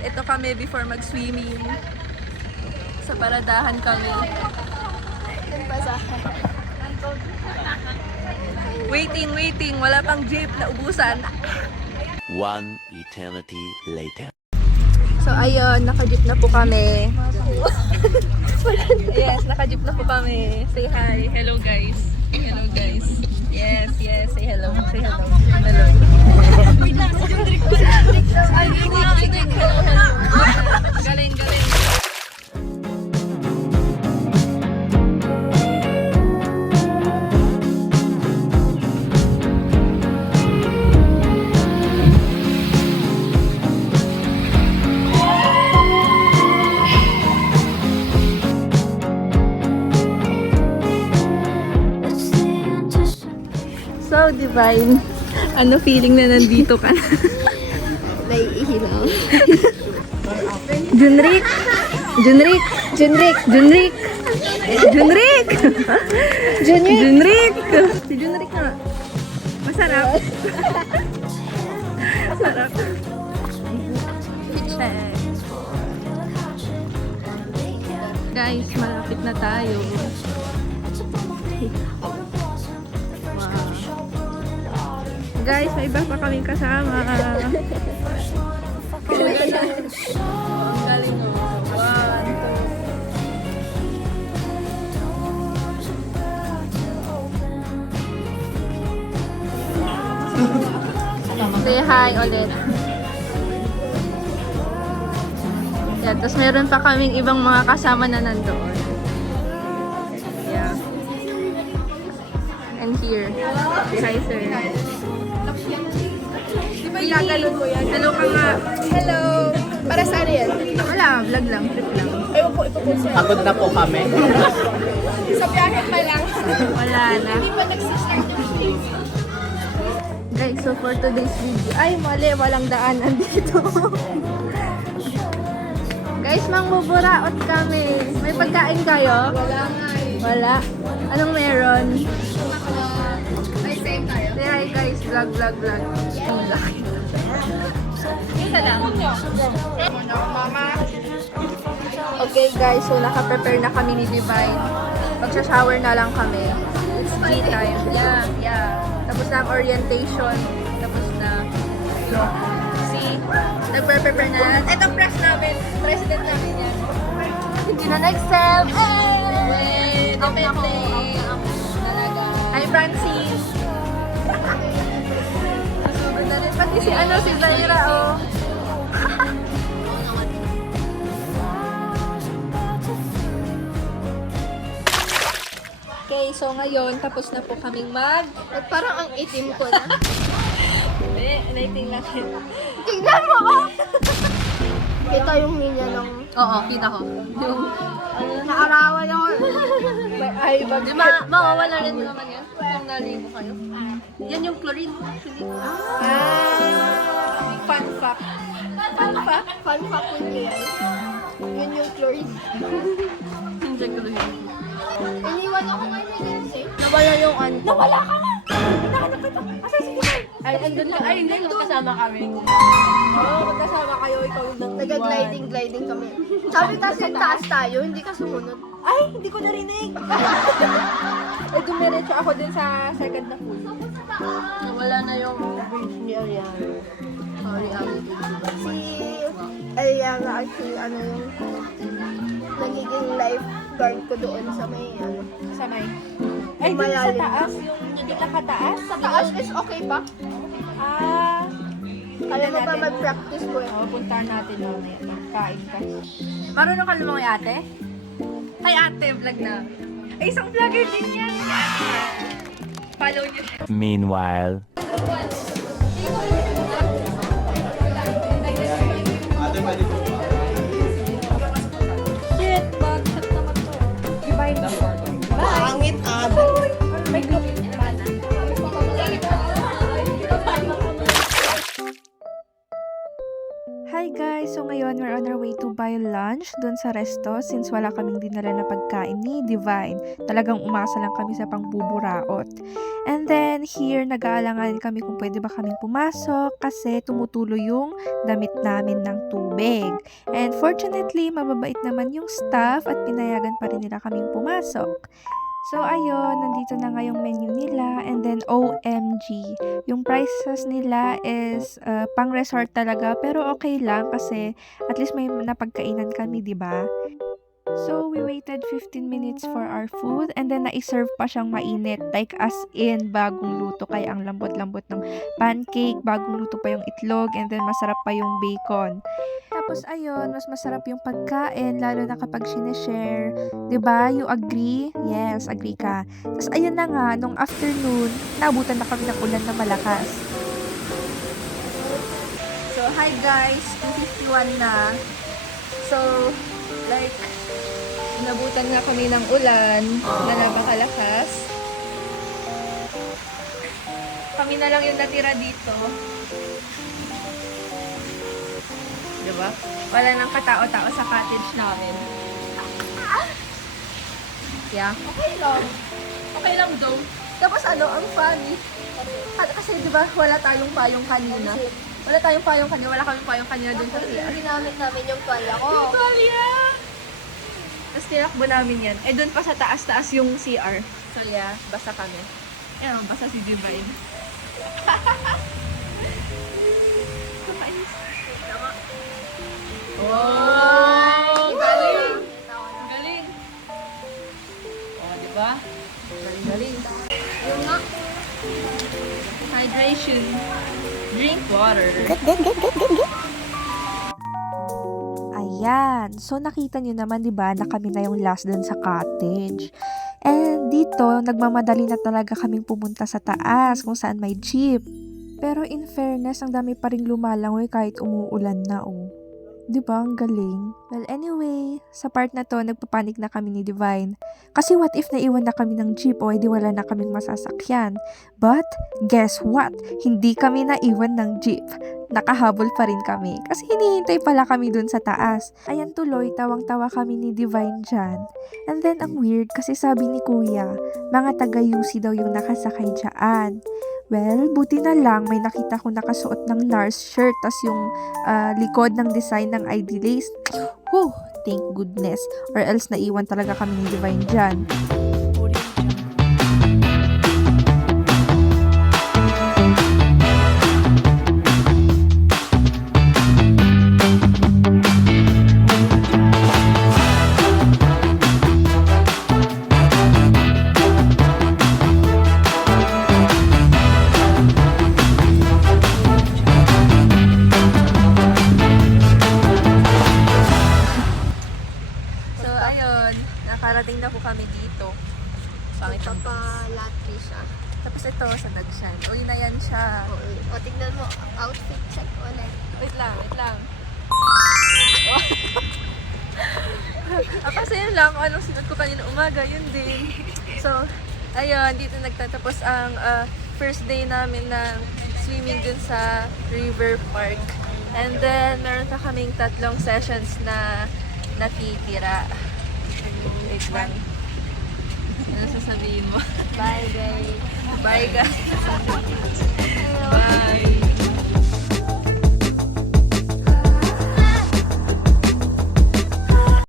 ito kami before mag-swimming. Sa paradahan kami. Waiting. Wala pang jeep na ubusan. One eternity later. So ayun, naka-jeep na po kami. Yes, naka-jeep na po kami. Say hi. Hello guys. Hello guys. Yes. Say hello. Say hello. Hello. Wait lang. Ay, sige. Hello. Galing. So divine. Ano feeling na nandito ka na? Naiihilaw. Junrik! Si Junrik na. Masarap. Masarap. Check. Guys, malapit na tayo. Guys, may iba pa kaming kasama. Galing mo. 1, 2. Say hi ulit. Yeah, tapos meron pa kaming ibang mga kasama na nandoon. Yeah. And here. Hi, sir. Di ba ilagalon mo yan? Hello ka nga. Hello! Para saan yan? Wala, vlog lang, trip lang. Ewan po, ito po siya. Pagod na po kami. Sa biyahe pa lang. Wala na. Hindi pa nagsistart yung days. Guys, so for today's video, ay mali, walang daanan dito. Guys, mangbuburaot kami. May pagkain kayo? Wala nga eh. Wala. Anong meron? May same tayo. Say hi guys, vlog. Ang laki. Isa lang. Mama. Okay guys, so naka-prepare na kami ni Divine. Magsha-shower na lang kami. It's tea time. Yeah. Tapos na ang orientation. Tapos na. See? Nag-prepare na. Itong press namin. President namin yan. Hindi na next-step. Hey! Depende. Talaga. Hi Francis. Susunod na rin. Pati si si Zaira, oh. Okay, so ngayon, tapos na po kaming mag... At parang ang itim ko na. Hindi, lighting natin. Tignan mo oh! Kita yung linya ng... Oo, kita ko. Yung... Naarawan ako. Ay, bag... Di mawawala rin naman yan. Kung naligo kayo. Yan yung chlorine. Hindi. Fun fact. Fun fact with me yan. Yun yung chlorine. Hindi chlorine. Iniwan ako ngayon eh. Nawala yung ano. Nawala ka na! Hinahanap kita. Asan si Divine? Ay, andun lang. Ay, hindi. Magkasama kami. Oo, magkasama kayo. Ikaw yung nang Nag-gliding kami. Sabi kasi taas tayo, hindi ka sumunod. Ay, hindi ko narinig. Ay, dumiretso ako din sa second na pool. Nawala na yung bridge ni Ariana. Sorry, Si Ariana actually yung nagiging lifeguard ko doon sa may Samay. Ay, dun sa malalim. taas. Yung hindi ka kataas. Sa taas is okay pa. Ah. Kaya mo pa natin. mag-practice ko eh. Oo, puntahan natin mamaya. Kain ka. Marunong ka lumangoy ate? Ay ate, vlog na. Ay, isang vlogger din yan. Follow niyo siya. Meanwhile. Shit, bakit naman to? Divine na. Pangit ate. May group. Hi Hi guys! So ngayon, we're on our way to buy lunch dun sa resto since wala kaming dinala na pagkain ni Divine. Talagang umasa lang kami sa pangbuburaot. And then, here, nag-aalangan kami kung pwede ba kaming pumasok kasi tumutulo yung damit namin ng tubig. And fortunately, mababait naman yung staff at pinayagan pa rin nila kaming pumasok. So, ayun, nandito na nga yung menu nila. And then, OMG. Yung prices nila is pang resort talaga. Pero okay lang kasi at least may napagkainan kami, di ba? So, we waited 15 minutes for our food. And then, naiserve pa siyang mainit. Like, as in, bagong luto. Kaya ang lambot-lambot ng pancake. Bagong luto pa yung itlog. And then, masarap pa yung bacon. Tapos, ayun, mas masarap yung pagkain, lalo na kapag sinishare. Diba? You agree? Yes, agree ka. Tapos, ayun na nga, nung afternoon, naabutan na kami ng ulan na malakas. So, hi guys! 2:51 na. So, like, nabutan nga kami ng ulan na napakalakas. Kami na lang yung natira dito. Diba? Wala nang katao-tao sa cottage namin. Yeah. Okay lang. Okay lang daw. Tapos ano, ang funny. Kasi diba, wala tayong payong kanina. Wala kaming payong kanina dun sa CR. Ginamit namin yung tuwalya ko. Yung tuwalya! Tapos tinakbo namin yan. Eh, dun pa sa taas-taas yung CR. So yeah, basa kami. Yan, basa si Divine. Oh! Galing! Galing! Oh, diba? Galing. Yung nga. Hydration. Drink water. Ayan. So, nakita nyo naman, diba, na kami na yung last dun sa cottage. And dito, nagmamadali na talaga kaming pumunta sa taas kung saan may jeep. Pero in fairness, ang dami pa ring lumalangoy kahit umuulan na, oh. Diba? Ang galing. Well, anyway, sa part na to, nagpapanik na kami ni Divine. Kasi what if naiwan na kami ng jeep o edi wala na kaming masasakyan? But, guess what? Hindi kami naiwan ng jeep. Nakahabol pa rin kami. Kasi hinihintay pala kami dun sa taas. Ayan tuloy, tawang-tawa kami ni Divine dyan. And then, ang weird kasi sabi ni Kuya, mga taga-UC daw yung nakasakay dyan. Well, buti na lang may nakita ko nakasuot ng NARS shirt tas yung likod ng design ng ID lace. Whew, thank goodness. Or else naiwan talaga kami ni Divine dyan. Nakarating na po kami dito. Pangit ang Papalati siya. Tapos ito, sa Dagshan. Uy na yan siya. O, tignan mo. Outfit check ulit. Wait lang. Kasi yun lang, anong sinod ko kanina umaga, yun din. So, ayun, dito nagtatapos ang first day namin ng swimming dun sa River Park. And then, meron pa kaming 3 sessions na natitira. Wait lang. Ano sasabihin mo? Bye, guys. Bye, guys. Bye.